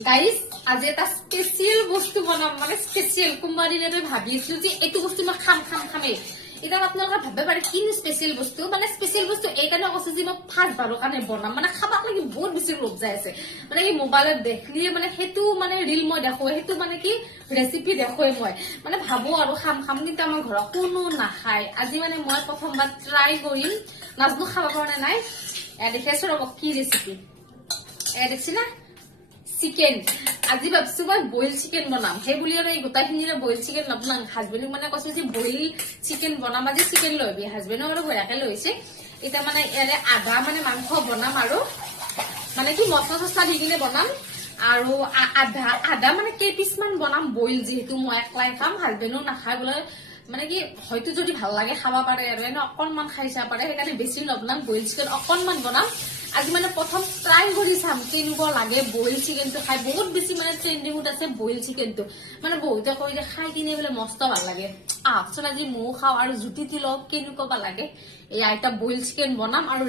guys আজি এটা special বস্তু বনাম মানে স্পেচিয়েল কোনোবা দিনে ভাবি আছিলো যে এইটো বস্তু মই খামেই এতিয়া আপোনালোকে ভাবিব পাৰে কিনো স্পেচিয়েল বস্তু মানে স্পেচিয়েল বস্তু এইকাৰণে কৈছো যে মই ফাৰ্ষ্ট বাৰৰ কাৰণে বনাম মানে খাবাক লাগি বহুত বেছি লোভ যাই আছে মানে কি মোবাইলত দেখিলে মানে সেইটো মানে ৰিল মই দেখো সেইটো মানে কি ৰেচিপি দেখোৱে মই মানে ভাবো আৰু খাম কিন্তু আমাৰ ঘৰত কোনো নাখায় আজি মানে মই প্ৰথমবাৰ ট্ৰাই কৰিম নাজনো খাব পৰা নাই দেখাইছো ৰ'ব কি ৰেচিপি দেখছি না চিকেন আজি ভাবছো মই বইল চিকেন বনাম সেই বুলি আৰু এই গোটাইখিনিৰে বইল চিকেন নবনাম হাজবেণ্ডক মানে কৈছো যে বইল চিকেন বনাম আজি চিকেন লৈবি হাজবেণ্ডক আৰু ভয়াকে লৈছে এতিয়া মানে ইয়াৰে আধা মানে মাংস বনাম আৰু মানে কি মছলা চছলা দি কিনে বনাম আৰু আধা মানে কেইপিচ মান বনাম বইল যিহেতু মই একলাই খাম হাজবেণ্ডো নাখায় বোলে মানে কি হয়তো যদি ভাল লাগে খাব পাৰে আৰু এনে অকণমান খাই চাব পাৰে সেইকাৰণে বেছি নবনাম বইল চিকেন অকণমান বনাম আজি মানে প্ৰথম ট্ৰাই কৰি চাম কেনেকুৱা লাগে বইল চিকেনটো খাই বহুত বেছি মানে ট্ৰেন্ডিঙত আছে বইল চিকেনটো মানে বহুতে কয় যে খাই কিনে বোলে মস্ত ভাল লাগে আহকচোন আজি ময়ো খাওঁ আৰু জুতি লওক কেনেকুৱা লাগে এই আইটা বইল চিকেন বনাম আৰু